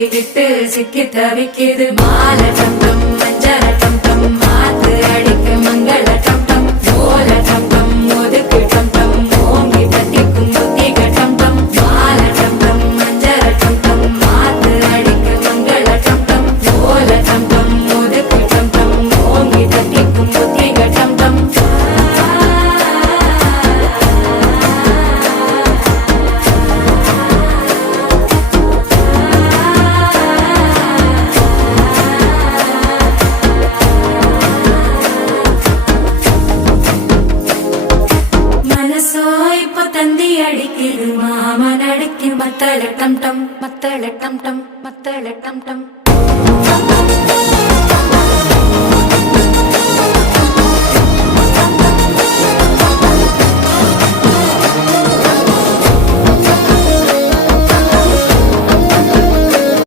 விட்டு சிக்கி தவிக்குது மாலை டம் டம் மஞ்சள டம் டம் மாத்து அடிக்கு மங்கள டம் டம் ஓல டம் டம் ஒதுக்கு டம் டம் ஓங்கி தட்டிக்கும் புத்திக டம் டம் மாலை டம் டம் மஞ்சள டம் டம் மாத்து அடிக்கு மங்கள டம் டம் ஓல டம் டம் ஒதுக்கு டம் டம் ஓங்கி தட்டிக்கும் புத்திக டம் டம் தந்தி அடிக்குது மாமன் அடிக்கு மத்தள டம் டம் மத்தள டம் டம் மத்தள டம் டம்